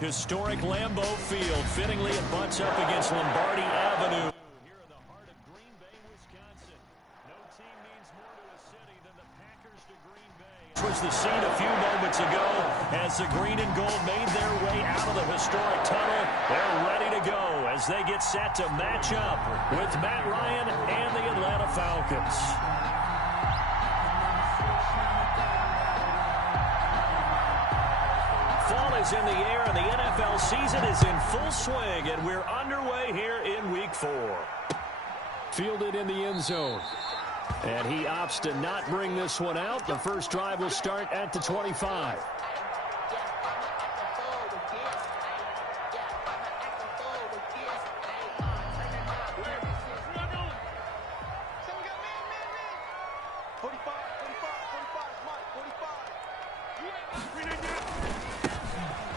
Historic Lambeau Field. Fittingly, it butts up against Lombardi Avenue. Here in the heart of Green Bay, Wisconsin. No team means more to a city than the Packers to Green Bay. This was the scene a few moments ago as the green and gold made their way out of the historic tunnel. They're ready to go as they get set to match up with Matt Ryan and the Atlanta Falcons. Fall is in the air, and the NFL season is in full swing, and we're underway here in Week 4. Fielded in the end zone. And he opts to not bring this one out. The first drive will start at the 25.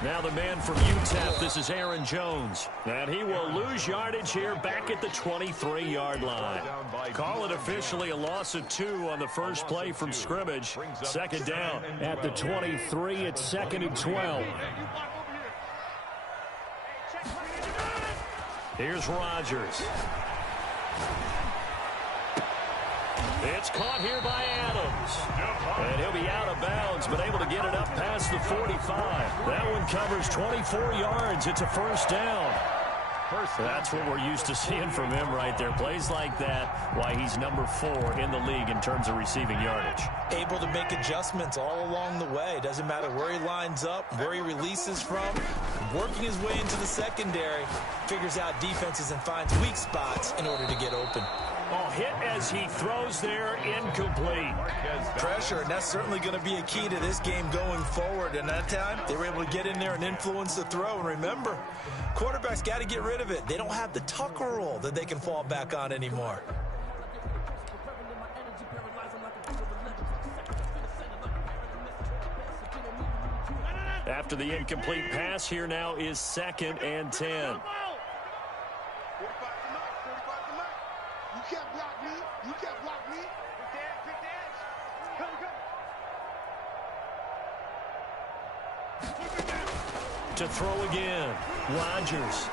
Now the man from UTEP, this is Aaron Jones. And he will lose yardage here back at the 23-yard line. Call it officially a loss of 2 on the first play from scrimmage. Second down. At the 23, it's 2nd and 12. Here's Rodgers. It's caught here by Adams. And he'll be out of bounds, but able to get it up past the 45. That one covers 24 yards. It's a first down. That's what we're used to seeing from him right there. Plays like that, why he's number 4 in the league in terms of receiving yardage. Able to make adjustments all along the way. Doesn't matter where he lines up, where he releases from. Working his way into the secondary. Figures out defenses and finds weak spots in order to get open. Oh, hit as he throws there, incomplete. Pressure, and that's certainly going to be a key to this game going forward. And that time, they were able to get in there and influence the throw. And remember, quarterbacks got to get rid of it. They don't have the Tucker rule that they can fall back on anymore. After the incomplete pass, here now is 2nd and 10. You can't block me. You can't block me. To throw again. Rodgers.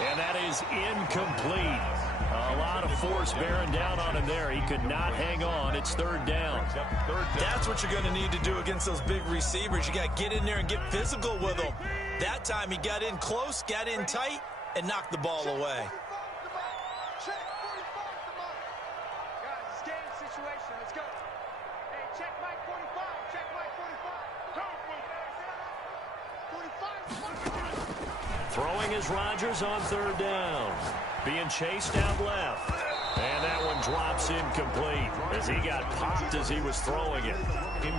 And that is incomplete. A lot of force bearing down on him there. He could not hang on. It's 3rd down. That's what you're going to need to do against those big receivers. You got to get in there and get physical with them. That time he got in close, got in tight, and knocked the ball away. Throwing is Rodgers on 3rd down. Being chased out left. And that one drops incomplete as he got popped as he was throwing it.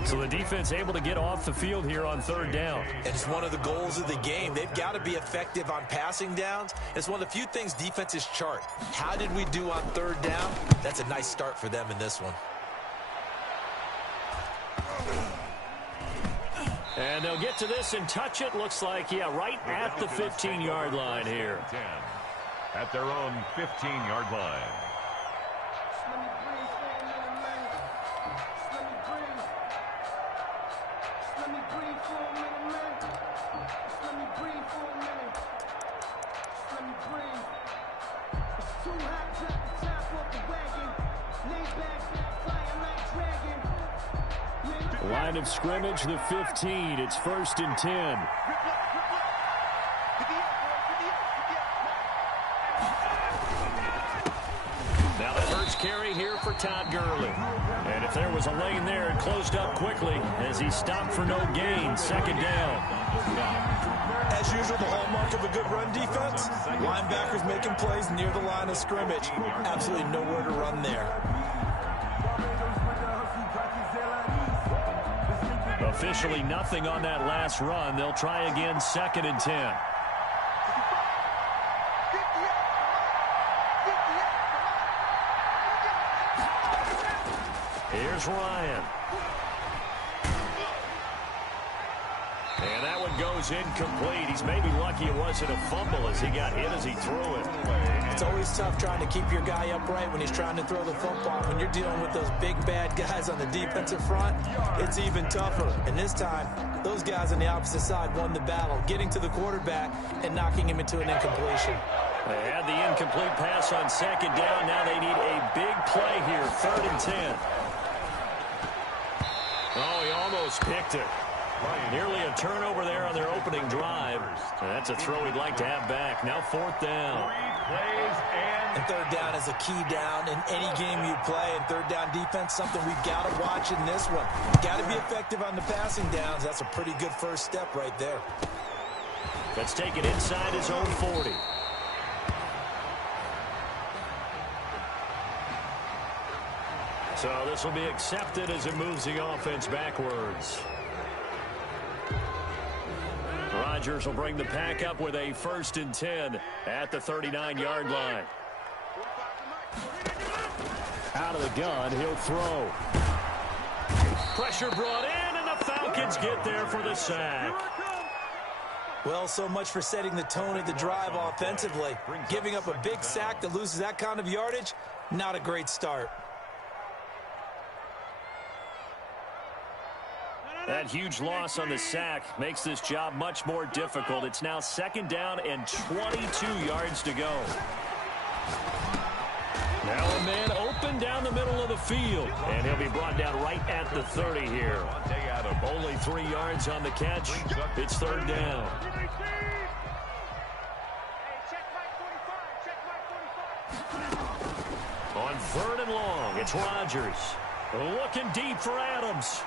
So the defense able to get off the field here on 3rd down. And it's one of the goals of the game. They've got to be effective on passing downs. It's one of the few things defenses chart. How did we do on 3rd down? That's a nice start for them in this one. And they'll get to this and touch it. Looks like, yeah, right at the 15-yard line here. At their own 15-yard line. Line of scrimmage, the 15. It's 1st and 10. Now the first carry here for Todd Gurley. And if there was a lane there, it closed up quickly as he stopped for no gain. 2nd down. As usual, the hallmark of a good run defense, linebackers making plays near the line of scrimmage. Absolutely nowhere to run there. Officially nothing on that last run. They'll try again, 2nd and 10. Here's Ryan. And that one goes incomplete. He's maybe lucky it wasn't a fumble as he got hit as he threw it. It's always tough trying to keep your guy upright when he's trying to throw the football. When you're dealing with those big, bad guys on the defensive front, it's even tougher. And this time, those guys on the opposite side won the battle, getting to the quarterback and knocking him into an incompletion. They had the incomplete pass on second down. Now they need a big play here, 3rd and 10. Oh, he almost picked it. Nearly a turnover there on their opening drive. That's a throw he'd like to have back. Now 4th down. And 3rd down is a key down in any game you play. And 3rd down defense, something we've got to watch in this one. Got to be effective on the passing downs. That's a pretty good first step right there. Let's take it inside his own 40. So this will be accepted as it moves the offense backwards. Rodgers will bring the pack up with a 1st and 10 at the 39-yard line. Out of the gun, he'll throw. Pressure brought in, and the Falcons get there for the sack. Well, so much for setting the tone of the drive offensively. Giving up a big sack that loses that kind of yardage, not a great start. That huge loss on the sack makes this job much more difficult. It's now 2nd down and 22 yards to go. Now a man open down the middle of the field. And he'll be brought down right at the 30 here. Only 3 yards on the catch. It's 3rd down. On 3rd and long, it's Rodgers. Looking deep for Adams.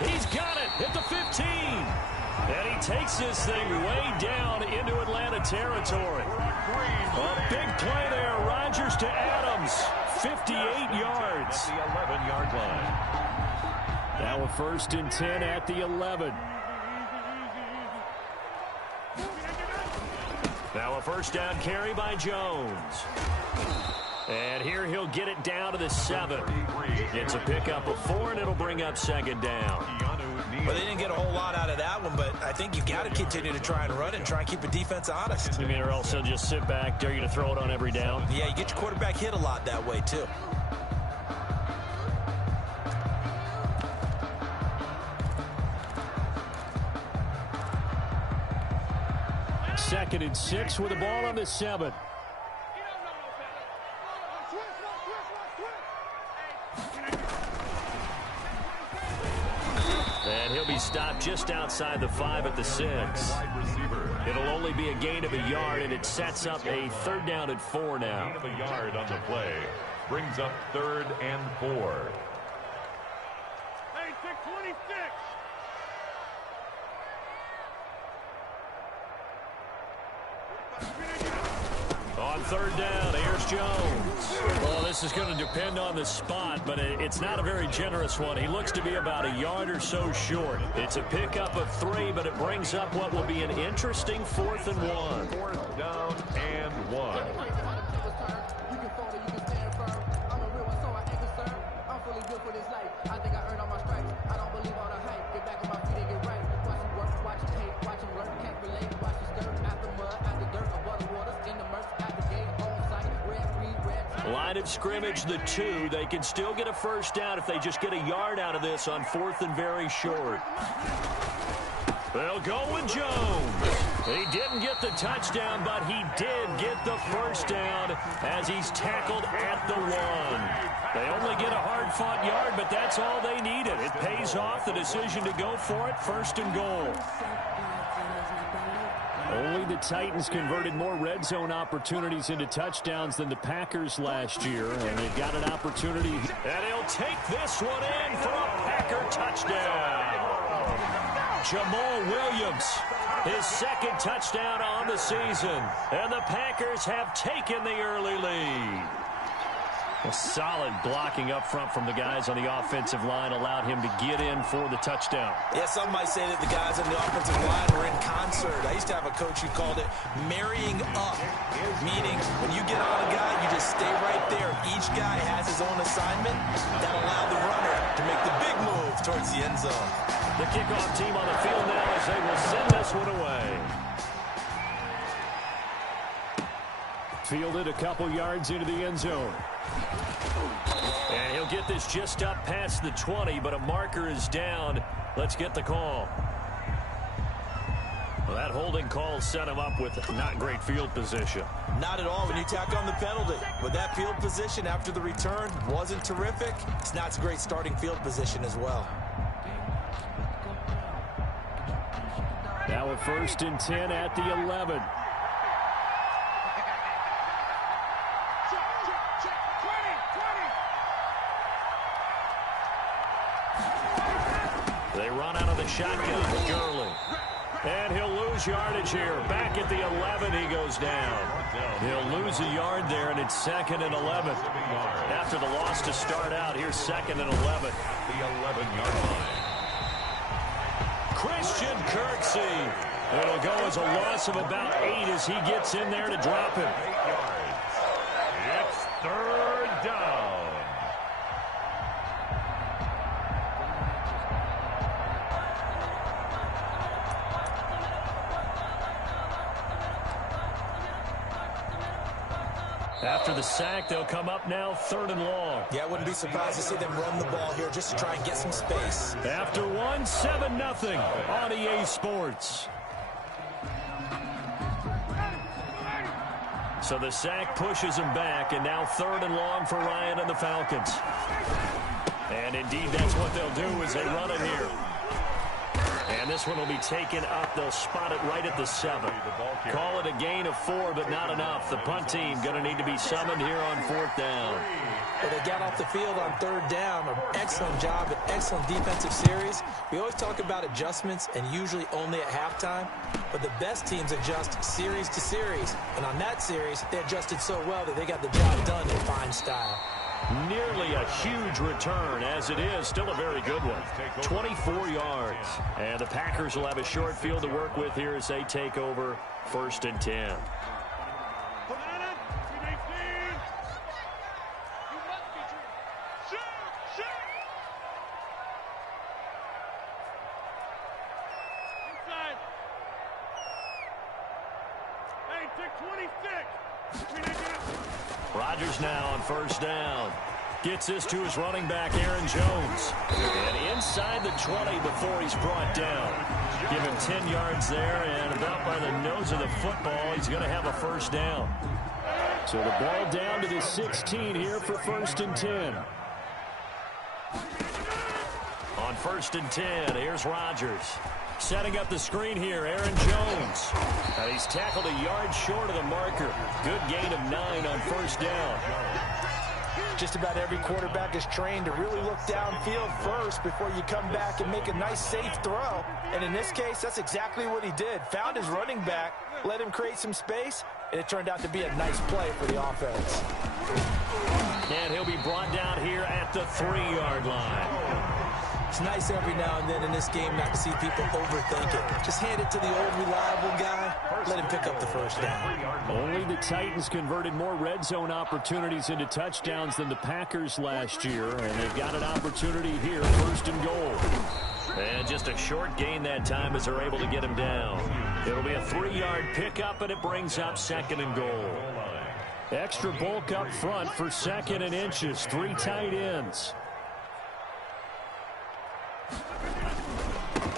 He's got it at the 15. And he takes this thing way down into Atlanta territory. A big play there. Rodgers to Adams. 58 yards. The 11-yard line. Now a 1st and 10 at the 11. Now a 1st down carry by Jones. And here he'll get it down to the 7. It's a pickup of 4, and it'll bring up 2nd down. Well, they didn't get a whole lot out of that one, but I think you've got to continue to try and run and try and keep the defense honest. You mean, or else they'll just sit back, dare you to throw it on every down? Yeah, you get your quarterback hit a lot that way, too. Second and 6 with the ball on the 7. And he'll be stopped just outside the 5 at the 6. It'll only be a gain of a yard, and it sets up a 3rd down and 4 now. Gain of a yard on the play. Brings up 3rd and 4. Hey, 626. On 3rd down, here's Jones. Well, this is going to depend on the spot, but it's not a very generous one. He looks to be about a yard or so short. It's a pickup of 3, but it brings up what will be an interesting 4th and 1. 4th down and 1. Line of scrimmage, the 2. They can still get a 1st down if they just get a yard out of this on 4th and very short. They'll go with Jones. He didn't get the touchdown, but he did get the 1st down as he's tackled at the 1. They only get a hard-fought yard, but that's all they needed. It pays off the decision to go for it, 1st and goal. Only the Titans converted more red zone opportunities into touchdowns than the Packers last year, and they've got an opportunity. And he'll take this one in for a Packer touchdown. Jamal Williams, his 2nd touchdown on the season, and the Packers have taken the early lead. A solid blocking up front from the guys on the offensive line allowed him to get in for the touchdown. Yeah, some might say that the guys on the offensive line were in concert. I used to have a coach who called it marrying up, meaning when you get on a guy, you just stay right there. Each guy has his own assignment that allowed the runner to make the big move towards the end zone. The kickoff team on the field now as they will send this one away. Fielded a couple yards into the end zone. And he'll get this just up past the 20, but a marker is down. Let's get the call. Well, that holding call set him up with not great field position. Not at all when you tack on the penalty. With that field position after the return wasn't terrific. It's not a great starting field position as well. Now a 1st and 10 at the 11. They run out of the shotgun. Gurley. And he'll lose yardage here. Back at the 11, he goes down. He'll lose a yard there, and it's 2nd and 11. After the loss to start out, here's 2nd and 11. The 11-yard line. Christian Kirksey. It'll go as a loss of about 8 as he gets in there to drop him. 8 yards. It's 3rd down. After the sack, they'll come up now 3rd and long. Yeah, I wouldn't be surprised to see them run the ball here just to try and get some space. After one, 7-0 on EA Sports. So the sack pushes him back, and now 3rd and long for Ryan and the Falcons. And indeed, that's what they'll do as they run it here. And this one will be taken up. They'll spot it right at the 7. Call it a gain of 4, but not enough. The punt team going to need to be summoned here on 4th down. Well, they got off the field on 3rd down. An excellent job, an excellent defensive series. We always talk about adjustments, and usually only at halftime. But the best teams adjust series to series. And on that series, they adjusted so well that they got the job done in fine style. Nearly a huge return, as it is. Still a very good one. 24 yards. And the Packers will have a short field to work with here as they take over 1st and 10. Rodgers now on 1st down. Gets this to his running back, Aaron Jones. And inside the 20 before he's brought down. Give him 10 yards there, and about by the nose of the football, he's going to have a 1st down. So the ball down to the 16 here for 1st and 10. On 1st and 10, here's Rodgers. Setting up the screen here, Aaron Jones. And he's tackled a yard short of the marker. Good gain of 9 on 1st down. Just about every quarterback is trained to really look downfield first before you come back and make a nice, safe throw. And in this case, that's exactly what he did. Found his running back, let him create some space, and it turned out to be a nice play for the offense. And he'll be brought down here at the 3-yard line. It's nice every now and then in this game not to see people overthink it. Just hand it to the old reliable guy. Let him pick up the 1st down. Only the Titans converted more red zone opportunities into touchdowns than the Packers last year, and they've got an opportunity here, 1st and goal. And just a short gain that time as they're able to get him down. It'll be a 3-yard pickup, and it brings up 2nd and goal. Extra bulk up front for 2nd and inches. 3 tight ends.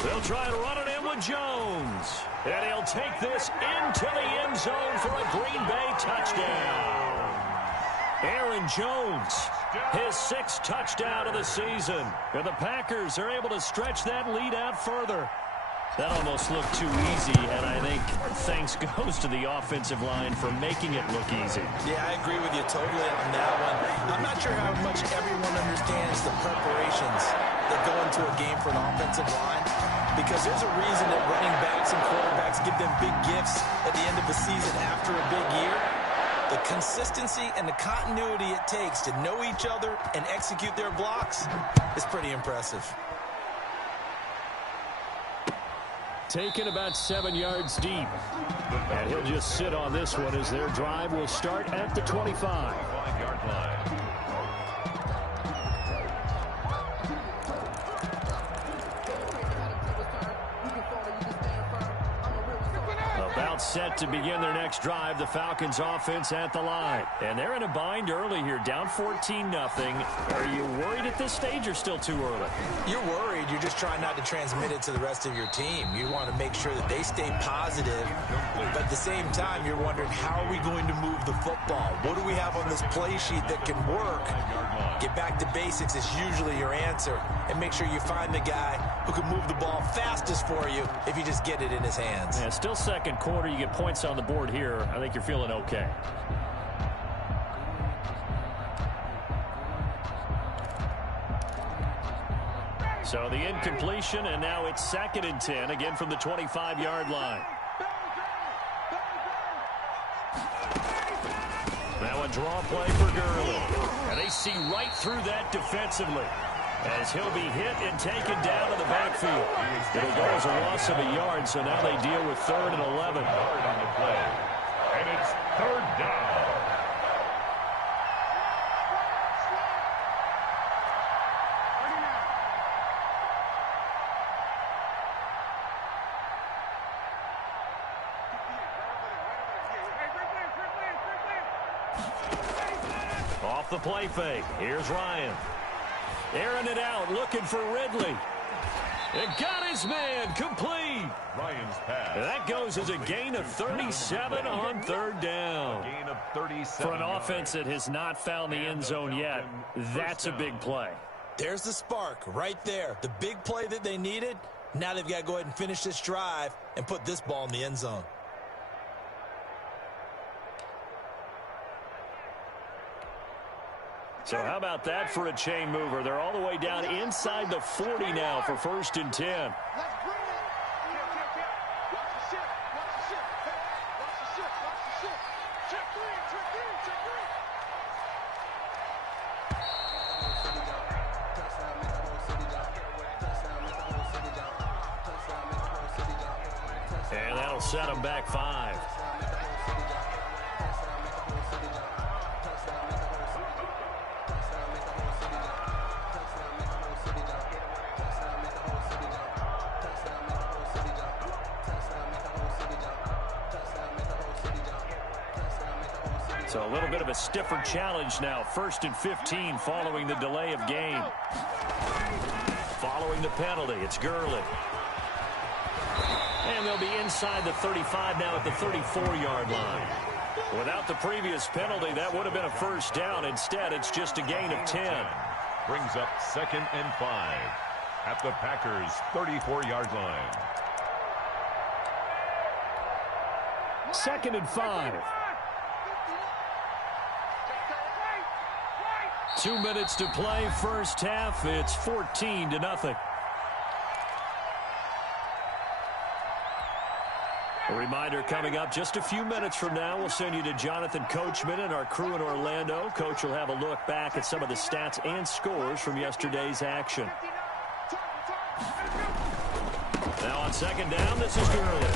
They'll try to run it in with Jones. And he'll take this into the end zone for a Green Bay touchdown. Aaron Jones, his 6th touchdown of the season. And the Packers are able to stretch that lead out further. That almost looked too easy, and I think thanks goes to the offensive line for making it look easy. Yeah, I agree with you totally on that one. I'm not sure how much everyone understands the preparations that go into a game for an offensive line, because there's a reason that running backs and quarterbacks give them big gifts at the end of the season after a big year. The consistency and the continuity it takes to know each other and execute their blocks is pretty impressive. Taken about 7 yards deep. And he'll just sit on this one as their drive will start at the 25. 5-yard line. Timeout set to begin their next drive. The Falcons offense at the line. And they're in a bind early here, down 14-0. Are you worried at this stage or still too early? You're worried. You're just trying not to transmit it to the rest of your team. You want to make sure that they stay positive. But at the same time, you're wondering, how are we going to move the football? What do we have on this play sheet that can work? Get back to basics is usually your answer. And make sure you find the guy who can move the ball fastest for you if you just get it in his hands. Yeah, still second quarter. You get points on the board here. I think you're feeling okay. So the incompletion, and now it's 2nd and 10, again from the 25-yard line. Now a draw play for Gurley. And they see right through that defensively, as he'll be hit and taken down to the backfield. It'll go as a loss of a yard, so now they deal with 3rd and 11. On the play. And it's 3rd down. Off the play fake. Here's Ryan. Airing it out, looking for Ridley. And got his man, complete. Ryan's pass. And that goes as a gain of 37 on 3rd down. A gain of 37. For an offense that has not found the end zone yet, that's a big play. There's the spark right there. The big play that they needed. Now they've got to go ahead and finish this drive and put this ball in the end zone. So how about that for a chain mover? They're all the way down inside the 40 now for 1st and 10. Let's bring it. Watch the ship. Watch the ship. Hey, watch the ship. Watch the ship. Check 3. Check 3. Check 3. And that'll set them back 5. So a little bit of a stiffer challenge now. 1st and 15 following the delay of game. Following the penalty, it's Gurley. And they'll be inside the 35 now at the 34-yard line. Without the previous penalty, that would have been a 1st down. Instead, it's just a gain of 10. Brings up 2nd and 5 at the Packers' 34-yard line. 2nd and 5. 2 minutes to play, 1st half. It's 14-0. A reminder coming up just a few minutes from now. We'll send you to Jonathan Coachman and our crew in Orlando. Coach will have a look back at some of the stats and scores from yesterday's action. Now on 2nd down, this is Gurley.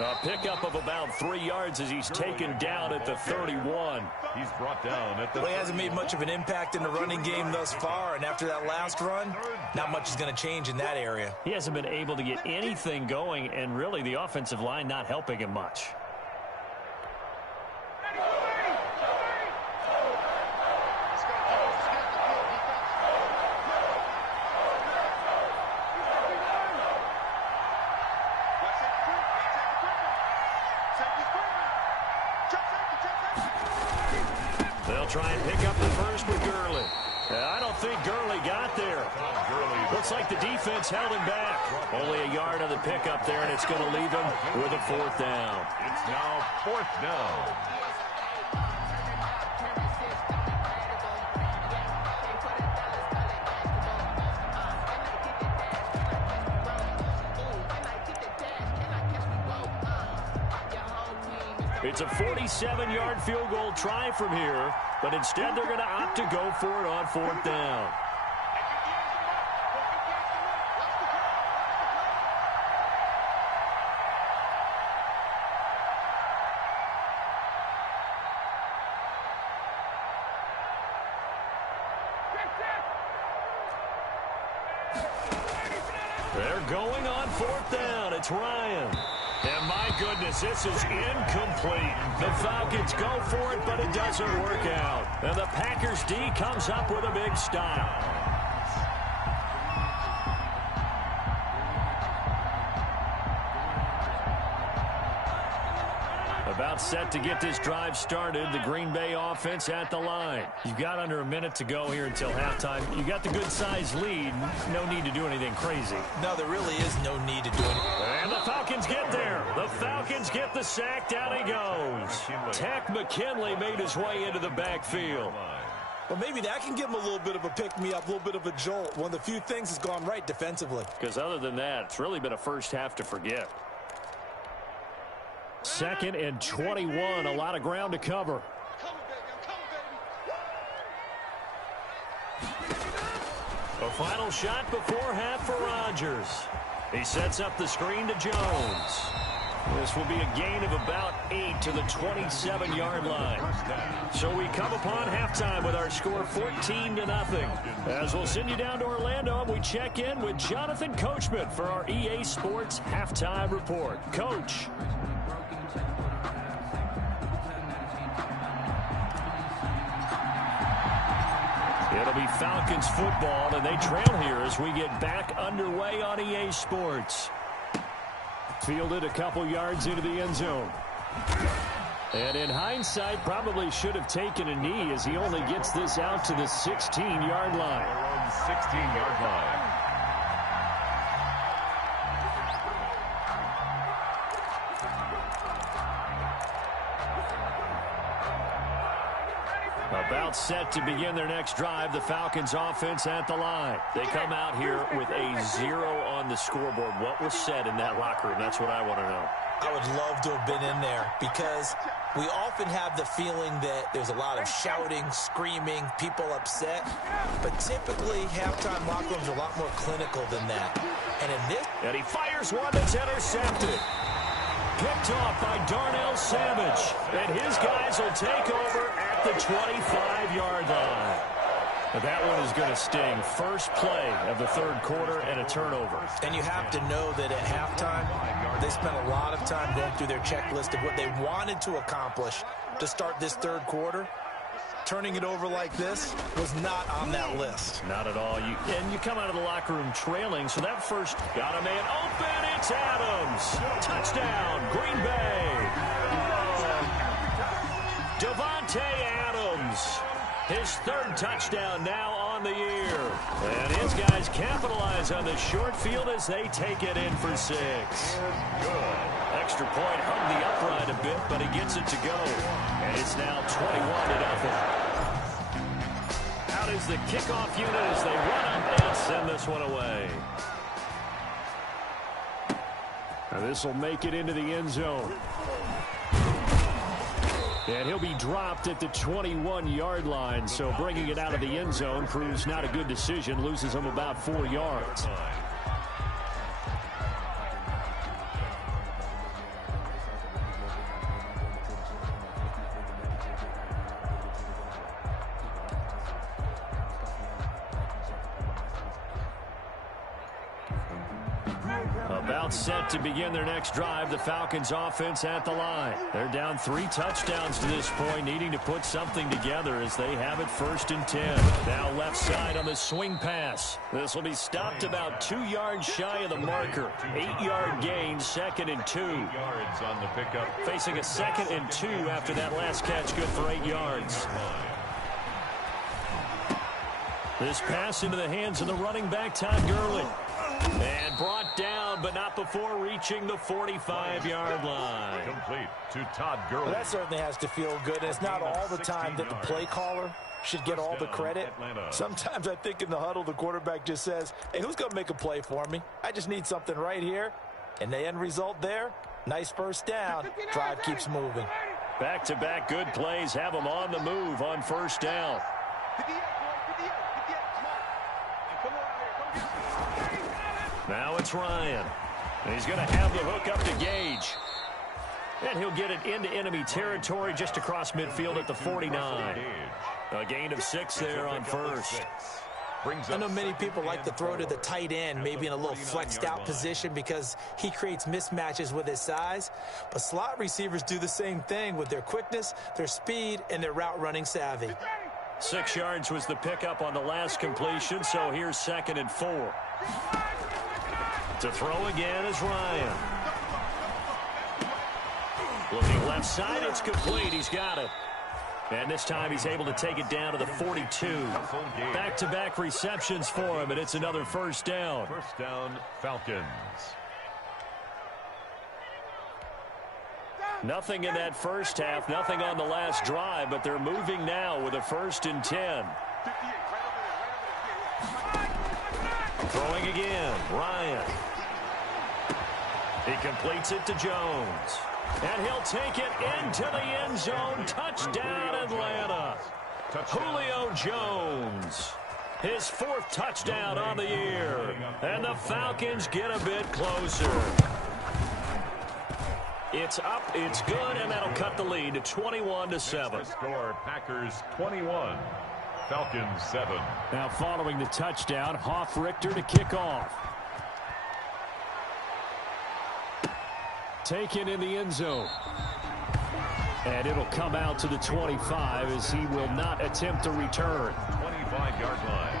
A pickup of about 3 yards as he's taken down at the 31. He's brought down at the. Well, he hasn't made much of an impact in the running game thus far, and after that last run, not much is going to change in that area. He hasn't been able to get anything going, and really the offensive line not helping him much. They'll try and pick up the 1st with Gurley. I don't think Gurley got there. Looks like the defense held him back. Only a yard on the pickup there, and it's going to leave him with a 4th down. It's now 4th down. It's a 47-yard field goal try from here, but instead they're going to opt to go for it on 4th down. They're going on 4th down. It's Ryan. And my goodness, this is incomplete. The Falcons go for it, but it doesn't work out. And the Packers D comes up with a big stop. About set to get this drive started. The Green Bay offense at the line. You've got under a minute to go here until halftime. You got the good-sized lead. No need to do anything crazy. No, there really is no need to do anything. And the Falcons get there. The Falcons get the sack. Down he goes. Tech McKinley made his way into the backfield. Well, maybe that can give him a little bit of a pick-me-up, a little bit of a jolt. One of the few things has gone right defensively. Because other than that, it's really been a first half to forget. 2nd and 21. A lot of ground to cover. A final shot before half for Rodgers. He sets up the screen to Jones. This will be a gain of about 8 to the 27-yard line. So we come upon halftime with our score 14-0. As we'll send you down to Orlando, we check in with Jonathan Coachman for our EA Sports Halftime Report. Coach. It'll be Falcons football, and they trail here as we get back underway on EA Sports. Fielded a couple yards into the end zone. And in hindsight, probably should have taken a knee as he only gets this out to the 16-yard line. 16-yard line. About set to begin their next drive, the Falcons offense at the line. They come out here with a 0 on the scoreboard. What was said in that locker room? That's what I want to know. I would love to have been in there because we often have the feeling that there's a lot of shouting, screaming, people upset. But typically, halftime locker rooms are a lot more clinical than that. And in this... And he fires one that's intercepted. Picked off by Darnell Savage. And his guys will take over at the 25-yard line. That one is going to sting. First play of the third quarter and a turnover. And you have to know that at halftime, they spent a lot of time going through their checklist of what they wanted to accomplish to start this third quarter. Turning it over like this was not on that list. Not at all. And you come out of the locker room trailing, so that first got a man open. It's Adams. Touchdown, Green Bay. Devontae Adams. His third touchdown now on the year. And his guys capitalize on the short field as they take it in for 6. Good. Extra point hung the upright a bit, but he gets it to go. And it's now 21-0. Out is the kickoff unit as they run up and send this one away. Now this will make it into the end zone. And he'll be dropped at the 21-yard line, so bringing it out of the end zone proves not a good decision. Loses him about 4 yards. About set to begin their next drive, the Falcons offense at the line. They're down 3 touchdowns to this point, needing to put something together as they have it 1st and 10. Now left side on the swing pass. This will be stopped about 2 yards shy of the marker. 8-yard gain, 2nd and 2. 8 yards on the pickup. Facing a 2nd and 2 after that last catch, good for 8 yards. This pass into the hands of the running back, Todd Gurley. And brought down, but not before reaching the 45-yard line. Complete to Todd Gurley. Well, that certainly has to feel good. And it's not all the time that the play caller should get all the credit. Sometimes I think in the huddle, the quarterback just says, hey, who's going to make a play for me? I just need something right here. And the end result there, nice first down. Drive keeps moving. Back-to-back good plays have them on the move on first down. Now it's Ryan. And he's going to have the hook up to Gage. And he'll get it into enemy territory just across midfield at the 49. A gain of 6 there on first. I know many people like to throw to the tight end, maybe in a little flexed out position because he creates mismatches with his size. But slot receivers do the same thing with their quickness, their speed, and their route running savvy. 6 yards was the pickup on the last completion, so here's 2nd and 4. To throw again is Ryan. Looking left side, it's complete. He's got it. And this time he's able to take it down to the 42. Back-to-back receptions for him, and it's another first down. First down, Falcons. Nothing in that first half, nothing on the last drive, but they're moving now with a 1st and 10. Throwing again, Ryan. He completes it to Jones. And he'll take it into the end zone. Touchdown, Atlanta. Julio Jones. His 4th touchdown on the year. And the Falcons get a bit closer. It's up, it's good, and that'll cut the lead to 21-7. Score, Packers 21, Falcons 7. Now following the touchdown, Richter to kick off. Taken in the end zone. And it'll come out to the 25 as he will not attempt to return. 25-yard line.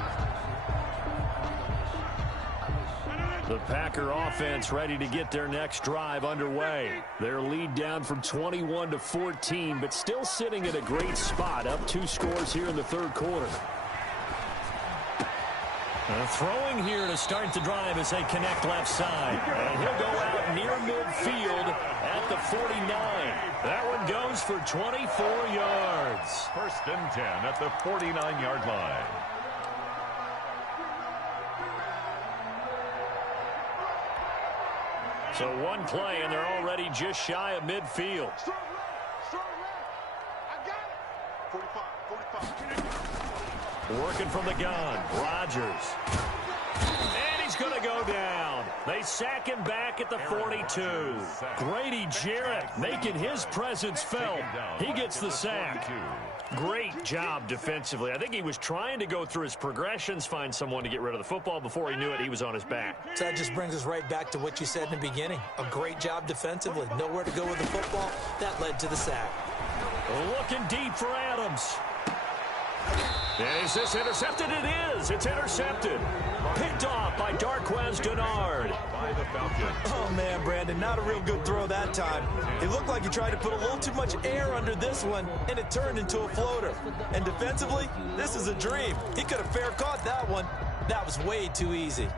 The Packer offense ready to get their next drive underway. Their lead down from 21 to 14, but still sitting at a great spot, up 2 scores here in the 3rd quarter. Throwing here to start the drive as they connect left side. And he'll go out near midfield at the 49. That one goes for 24 yards. 1st and 10 at the 49-yard line. So one play, and they're already just shy of midfield. Strong left. I got it. 45. Working from the gun, Rodgers. And he's going to go down. They sack him back at the 42. Grady Jarrett making his presence felt. He gets the sack. Great job defensively. I think he was trying to go through his progressions, find someone to get rid of the football. Before he knew it, he was on his back. So that just brings us right back to what you said in the beginning. A great job defensively. Nowhere to go with the football. That led to the sack. Looking deep for Adams. And is this intercepted? It is. It's intercepted. Picked off by Darquez Dennard. By the Falcons. Oh, man, Brandon, not a real good throw that time. It looked like he tried to put a little too much air under this one, and it turned into a floater. And defensively, this is a dream. He could have fair caught that one. That was way too easy.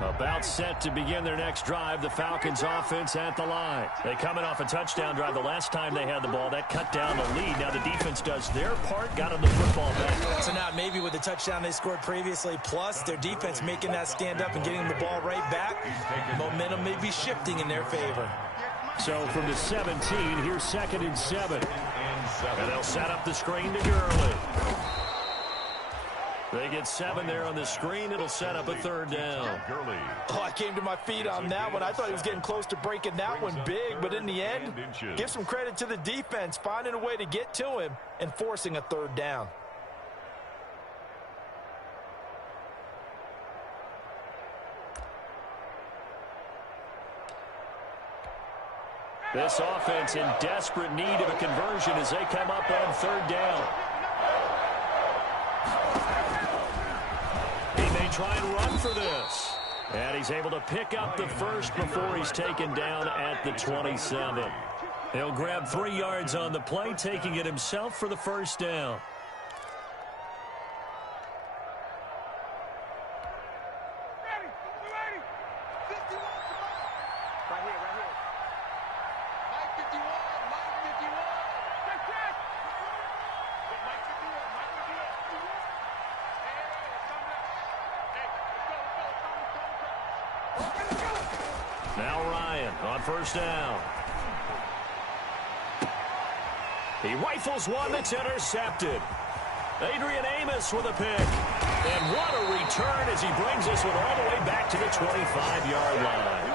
About set to begin their next drive, the Falcons offense at the line. They coming off a touchdown drive the last time they had the ball. That cut down the lead. Now the defense does their part, got them the football back. So now maybe with the touchdown they scored previously, plus their defense making that stand up and getting the ball right back, momentum may be shifting in their favor. So from the 17, here's 2nd and 7. And they'll set up the screen to Gurley. They get 7 there on the screen. It'll set up a 3rd down. Oh, I came to my feet on that one. I thought he was getting close to breaking that one big, but in the end, give some credit to the defense, finding a way to get to him and forcing a 3rd down. This offense in desperate need of a conversion as they come up on 3rd down. Try and run for this. And he's able to pick up the 1st before he's taken down at the 27. He'll grab 3 yards on the play, taking it himself for the 1st down. Now Ryan on 1st down. He rifles one that's intercepted. Adrian Amos with a pick. And what a return as he brings this one all the way back to the 25-yard line.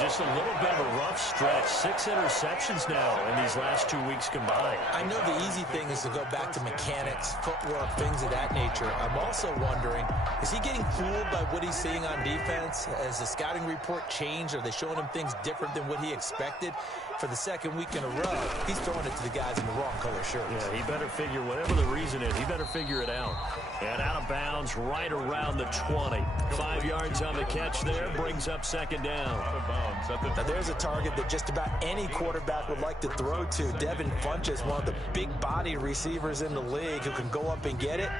Just a little bit of a rough stretch. 6 interceptions now in these last 2 weeks combined. I know the easy thing is to go back to mechanics, footwork, things of that nature. I'm also wondering, is he getting fooled by what he's seeing on defense? Has the scouting report changed? Are they showing him things different than what he expected? For the second week in a row, he's throwing it to the guys in the wrong color shirts. Yeah, he better figure, whatever the reason is, he better figure it out. And out of bounds right around the 20. 5 yards on the catch there, brings up second down. Now there's a target that just about any quarterback would like to throw to. Devin Funchess, one of the big-body receivers in the league who can go up and get it.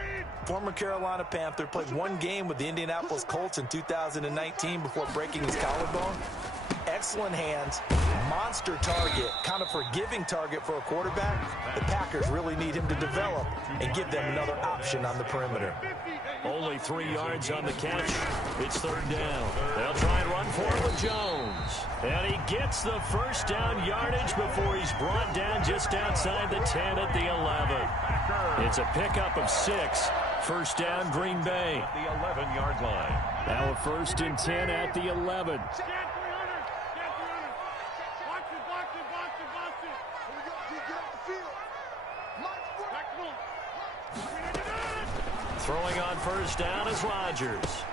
Former Carolina Panther, played 1 game with the Indianapolis Colts in 2019 before breaking his collarbone. Excellent hands, monster target, kind of forgiving target for a quarterback. The Packers really need him to develop and give them another option on the perimeter. Only 3 yards on the catch. It's third down. They'll try and run for it with Jones. And he gets the first down yardage before he's brought down just outside the 10 at the 11. It's a pickup of 6. First down, Green Bay. The 11-yard line. Now a 1st and 10 at the 11. Throwing on first down is Rodgers.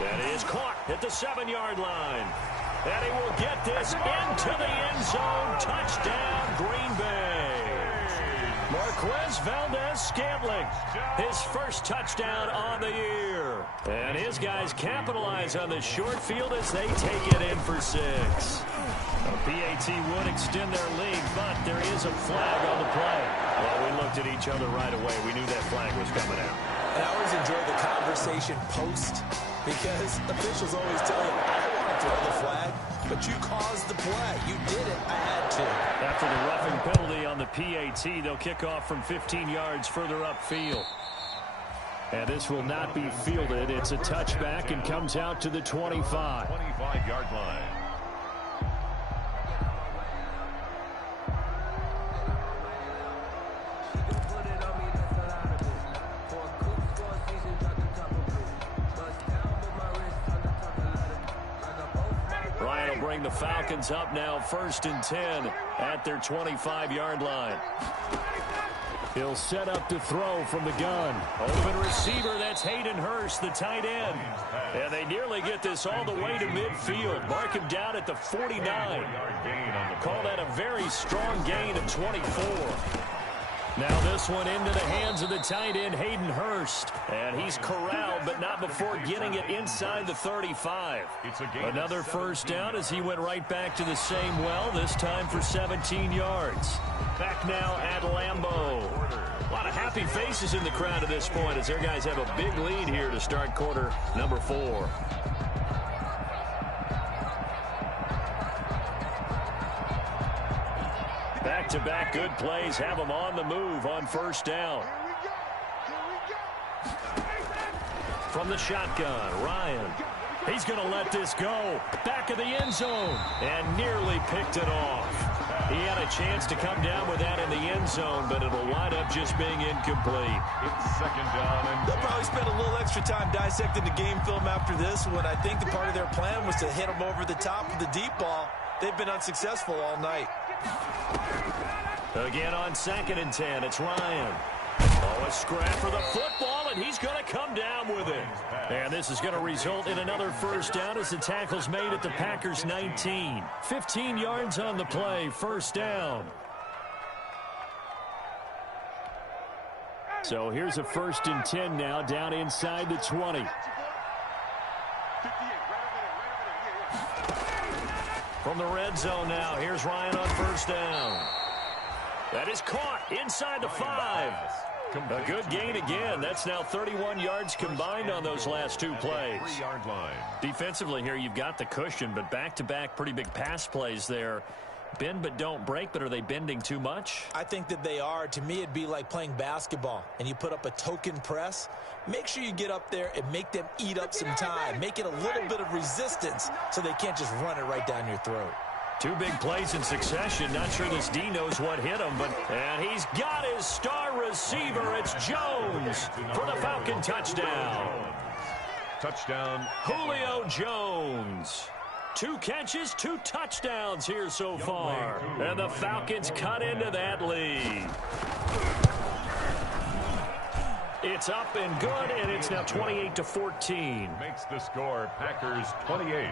That is caught at the 7-yard line. And he will get this into the end zone. Touchdown, Green Bay. Marquez Valdez-Scantling, his first touchdown on the year. And his guys capitalize on the short field as they take it in for 6. A PAT would extend their lead, but there is a flag on the play. Well, we looked at each other right away. We knew that flag was coming out. And I always enjoy the conversation post because officials always tell you, I don't want to throw the flag, but you caused the play. You did it. I had to. After the roughing penalty on the PAT, they'll kick off from 15 yards further upfield. And this will not be fielded. It's a touchback and comes out to the 25. 25-yard line. Bring the Falcons up now 1st and 10 at their 25-yard line. He'll set up to throw from the gun. Open receiver, that's Hayden Hurst, the tight end. And they nearly get this all the way to midfield. Mark him down at the 49. Call that a very strong gain of 24. Now this one into the hands of the tight end, Hayden Hurst. And he's corralled, but not before getting it inside the 35. Another first down as he went right back to the same well, this time for 17 yards. Back now at Lambeau. A lot of happy faces in the crowd at this point as their guys have a big lead here to start quarter number 4. Back-to-back good plays have them on the move on first down. From the shotgun, Ryan. He's going to let this go. Back of the end zone. And nearly picked it off. He had a chance to come down with that in the end zone, but it'll wind up just being incomplete. It's second down. And they'll probably spend a little extra time dissecting the game film after this one. I think the part of their plan was to hit him over the top of the deep ball. They've been unsuccessful all night. Again on 2nd and 10, it's Ryan. Oh, a scrap for the football, and he's going to come down with it. And this is going to result in another first down as the tackle's made at the Packers' 19. 15 yards on the play, first down. So here's a 1st and 10 now, down inside the 20. From the red zone now, here's Ryan on first down. That is caught inside the 5. A good gain again. That's now 31 yards combined on those last 2 plays. 3-yard line. Defensively here, you've got the cushion, but back-to-back pretty big pass plays there. Bend but don't break, but are they bending too much? I think that they are. To me, it'd be like playing basketball, and you put up a token press. Make sure you get up there and make them eat up some time. Make it a little bit of resistance so they can't just run it right down your throat. 2 big plays in succession. Not sure this D knows what hit him, and he's got his star receiver. It's Jones for the Falcon touchdown. Touchdown. Julio Jones. 2 catches, 2 touchdowns here so far. And the Falcons cut into that lead. It's up and good, and it's now 28-14. Makes the score Packers 28,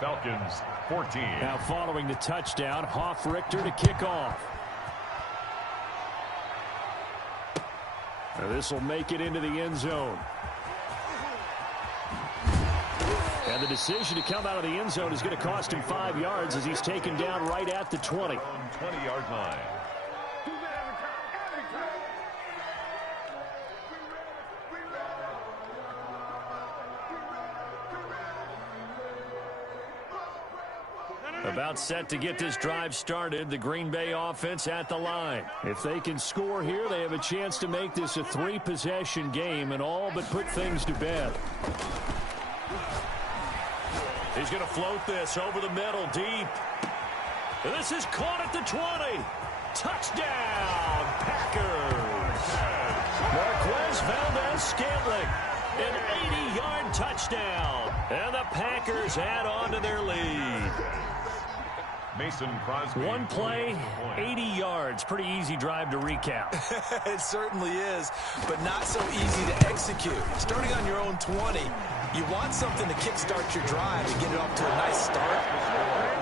Falcons 14. Now following the touchdown, Hoff-Richter to kick off. This will make it into the end zone. And the decision to come out of the end zone is going to cost him 5 yards as he's taken down right at the 20. On 20-yard line. About set to get this drive started, the Green Bay offense at the line. If they can score here, they have a chance to make this a 3-possession game and all but put things to bed. He's going to float this over the middle, deep. And this is caught at the 20. Touchdown, Packers. Marquez Valdez-Scantling, an 80-yard touchdown. And the Packers add on to their lead. Mason Crosby. One play, 80 yards. Pretty easy drive to recap. It certainly is, but not so easy to execute. Starting on your own 20, you want something to kickstart your drive and get it off to a nice start.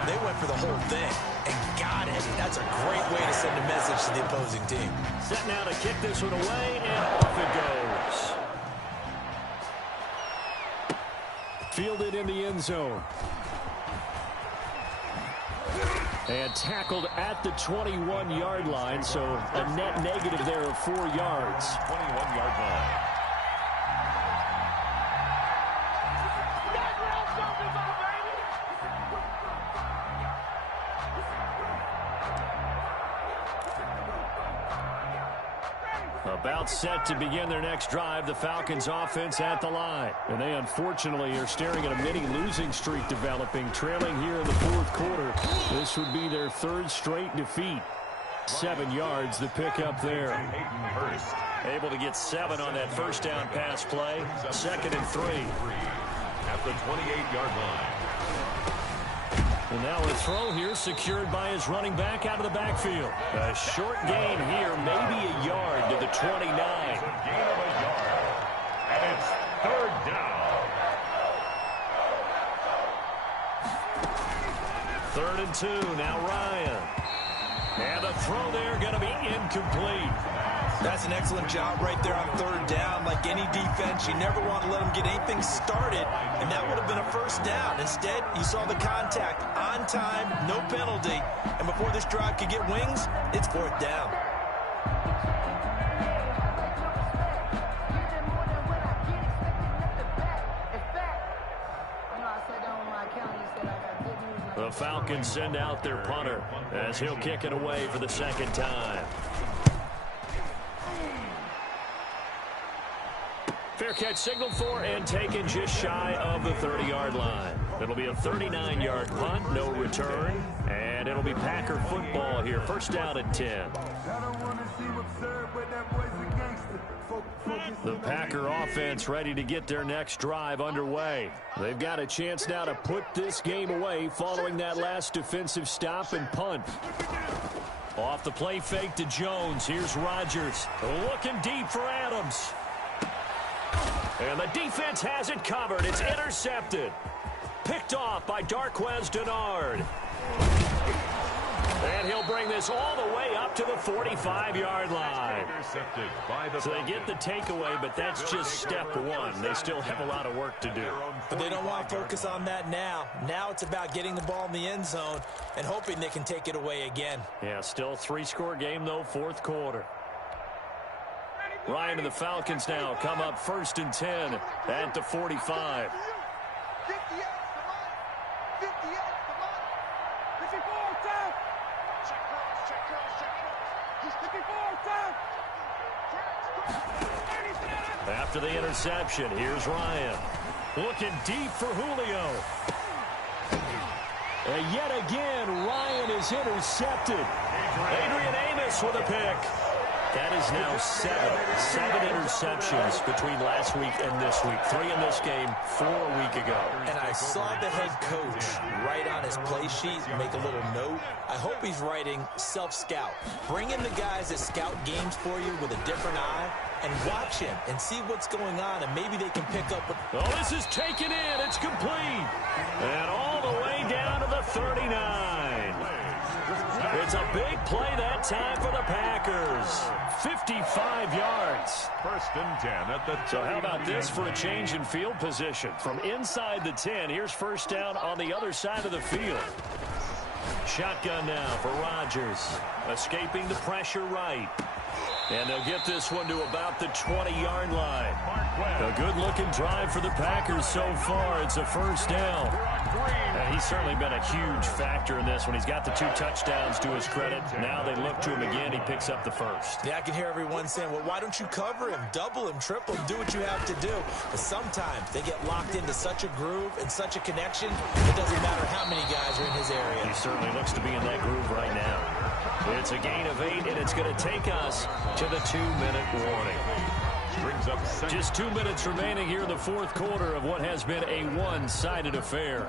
They went for the whole thing and got it. That's a great way to send a message to the opposing team. Set now to kick this one away, and off it goes. Fielded in the end zone. And tackled at the 21-yard line, so a net negative there of 4 yards. 21-yard line. About set to begin their next drive, the Falcons offense at the line. And they unfortunately are staring at a mini losing streak developing, trailing here in the 4th quarter. This would be their 3rd straight defeat. 7 yards the pickup there. Able to get 7 on that first down pass play. 2nd and 3. At the 28-yard line. And now a throw here secured by his running back out of the backfield. A short gain here, maybe a yard to the 29. It's a gain of a yard. And it's 3rd down. 3rd and 2, now Ryan. And the throw there going to be incomplete. That's an excellent job right there on 3rd down. Like any defense, you never want to let them get anything started, and that would have been a 1st down. Instead, you saw the contact on time, no penalty, and before this drive could get wings, it's 4th down. The Falcons send out their punter as he'll kick it away for the 2nd time. Fair catch signaled for and taken just shy of the 30-yard line. It'll be a 39-yard punt, no return, and it'll be Packer football here. 1st down and 10. The Packer offense ready to get their next drive underway. They've got a chance now to put this game away following that last defensive stop and punt. Off the play fake to Jones. Here's Rodgers. Looking deep for Adams. And the defense has it covered. It's intercepted. Picked off by Darqueze Dennard. And he'll bring this all the way up to the 45-yard line. Intercepted by the So they get the takeaway, but that's just step one. They still have a lot of work to do. But they don't want to focus on that now. Now it's about getting the ball in the end zone and hoping they can take it away again. Yeah, still a 3-score game, though, 4th quarter. Ryan and the Falcons now come up 1st and 10 at the 45. After the interception, here's Ryan. Looking deep for Julio. And yet again, Ryan is intercepted. Adrian Amos with a pick. That is now seven interceptions between last week and this week. 3 in this game, 4 a week ago. And I saw the head coach write on his play sheet, make a little note. I hope he's writing self-scout. Bring in the guys that scout games for you with a different eye and watch him and see what's going on, and maybe they can pick up. Oh, this is taken in. It's complete. And all the way down to the 39. It's a big play that time for the Packers. 55 yards. First and 10 at the 10. So how about this for a change in field position? From inside the 10, here's first down on the other side of the field. Shotgun now for Rodgers. Escaping the pressure right. And they'll get this one to about the 20-yard line. A good-looking drive for the Packers so far. It's a first down. And he's certainly been a huge factor in this one. He's got the 2 touchdowns to his credit. Now they look to him again. He picks up the first. Yeah, I can hear everyone saying, well, why don't you cover him, double him, triple him, do what you have to do. But sometimes they get locked into such a groove and such a connection, it doesn't matter how many guys are in his area. He certainly looks to be in that groove right now. It's a gain of 8, and it's going to take us to the 2-minute warning. Brings up just 2 minutes remaining here in the fourth quarter of what has been a one-sided affair.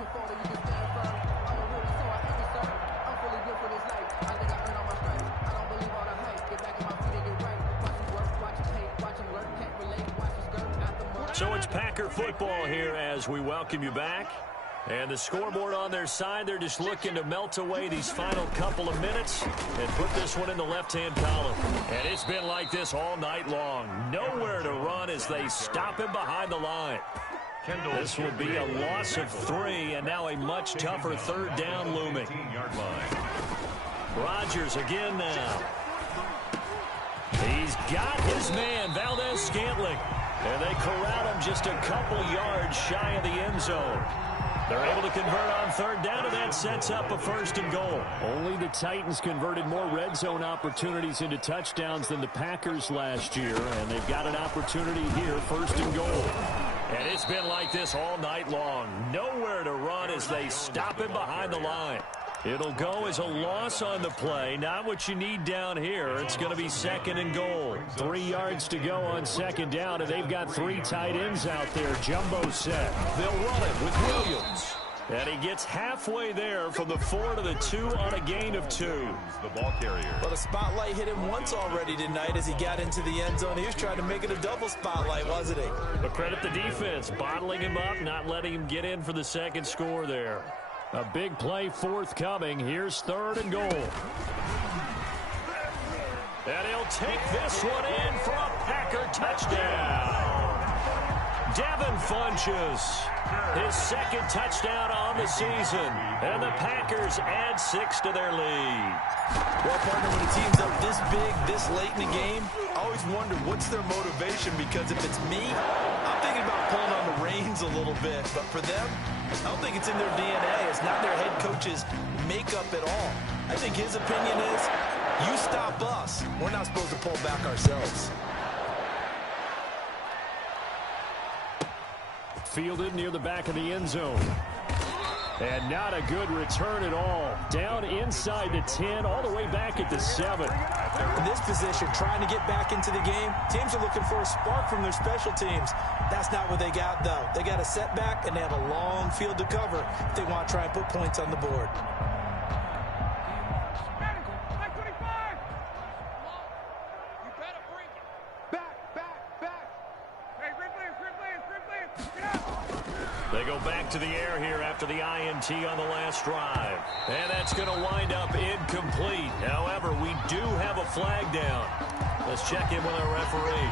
So it's Packer football here as we welcome you back. And the scoreboard on their side, they're just looking to melt away these final couple of minutes and put this one in the left-hand column. And it's been like this all night long. Nowhere to run as they stop him behind the line. This will be a loss of 3, and now a much tougher third down looming. Rodgers again now. He's got his man, Valdez-Scantling. And they corral him just a couple yards shy of the end zone. They're able to convert on third down, and that sets up a first and goal. Only the Titans converted more red zone opportunities into touchdowns than the Packers last year, and they've got an opportunity here, first and goal. And it's been like this all night long. Nowhere to run as they stop him behind the line. It'll go as a loss on the play. Not what you need down here. It's going to be second and goal. 3 yards to go on second down, and they've got 3 tight ends out there. Jumbo set. They'll run it with Williams. And he gets halfway there from the 4 to the 2 on a gain of 2. The ball carrier. Well, the spotlight hit him once already tonight as he got into the end zone. He was trying to make it a double spotlight, wasn't he? But credit the defense, bottling him up, not letting him get in for the second score there. A big play forthcoming. Here's third and goal. And he'll take this one in for a Packer touchdown. Devin Funchess, his second touchdown on the season. And the Packers add 6 to their lead. Well, partner, when a team's up this big, this late in the game, I always wonder what's their motivation, because if it's me, I'm thinking about pulling on the reins a little bit. But for them, I don't think it's in their DNA. It's not their head coach's makeup at all. I think his opinion is, you stop us. We're not supposed to pull back ourselves. Fielded near the back of the end zone. And not a good return at all. Down inside the 10, all the way back at the 7. In this position, trying to get back into the game, teams are looking for a spark from their special teams. That's not what they got, though. They got a setback, and they have a long field to cover if they want to try and put points on the board. They go back to the air here after the INT on the last drive. And that's going to wind up incomplete. However, we do have a flag down. Let's check in with our referee.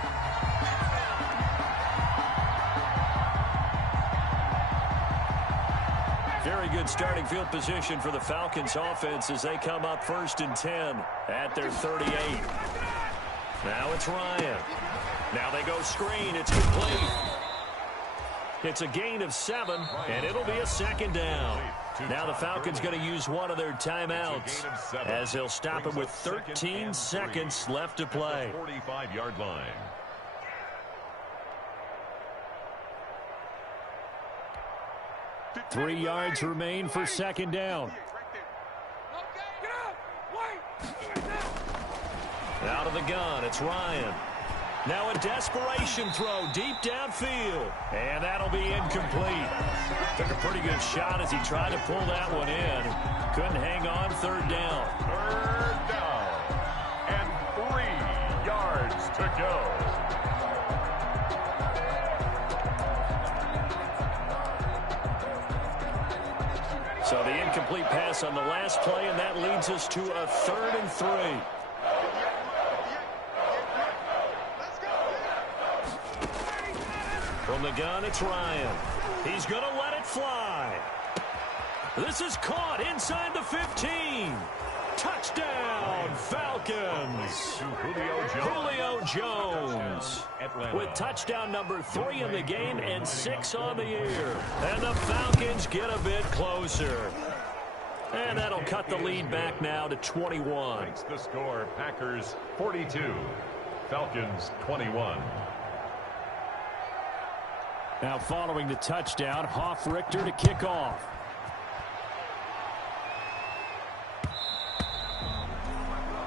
Very good starting field position for the Falcons offense as they come up first and 10 at their 38. Now it's Ryan. Now they go screen. It's complete. It's a gain of 7, and it'll be a second down. Now the Falcons going to use one of their timeouts as they'll stop him with 13 seconds left to play. 45-yard line. Three yards remain for second down. Out of the gun, it's Ryan. Now a desperation throw deep downfield. And that'll be incomplete. Took a pretty good shot as he tried to pull that one in. Couldn't hang on. Third down. Third down. And 3 yards to go. So the incomplete pass on the last play, and that leads us to a 3rd and 3. From the gun, it's Ryan. He's going to let it fly. This is caught inside the 15. Touchdown, Falcons. Julio Jones with touchdown number 3 in the game and 6 on the year. And the Falcons get a bit closer. And that'll cut the lead back now to 21. Makes the score Packers 42, Falcons 21. Now following the touchdown, Hoff-Richter to kick off.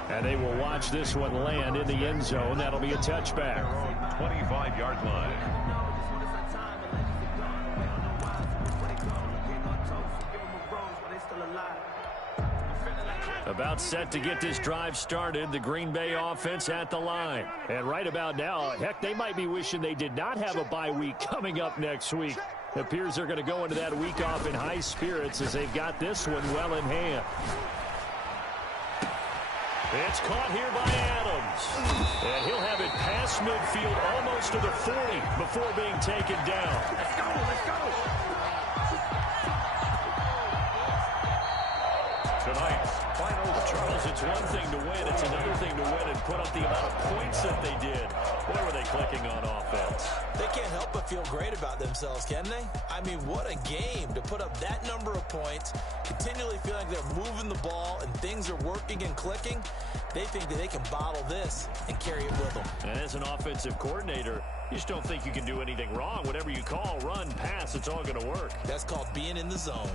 And they will watch this one land in the end zone. That'll be a touchback. 25-yard line. About set to get this drive started, the Green Bay offense at the line. And right about now, heck, they might be wishing they did not have a bye week coming up next week. It appears they're going to go into that week off in high spirits as they've got this one well in hand. It's caught here by Adams. And he'll have it past midfield almost to the 40 before being taken down. Let's go, let's go. Tonight's final. Charles, it's one thing to win. It's another thing to win and put up the amount of points that they did. Boy, were they clicking on offense. They can't help but feel great about themselves, can they? I mean, what a game to put up that number of points, continually feeling like they're moving the ball and things are working and clicking. They think that they can bottle this and carry it with them. And as an offensive coordinator, you just don't think you can do anything wrong. Whatever you call, run, pass, it's all going to work. That's called being in the zone.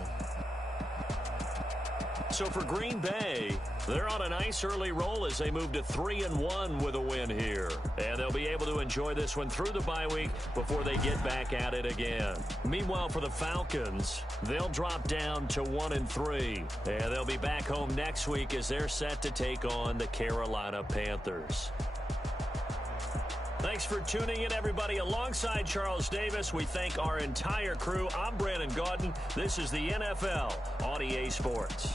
So for Green Bay, they're on a nice early roll as they move to 3-1 with a win here. And they'll be able to enjoy this one through the bye week before they get back at it again. Meanwhile, for the Falcons, they'll drop down to 1-3. And they'll be back home next week as they're set to take on the Carolina Panthers. Thanks for tuning in, everybody. Alongside Charles Davis, we thank our entire crew. I'm Brandon Gaudin. This is the NFL on EA Sports.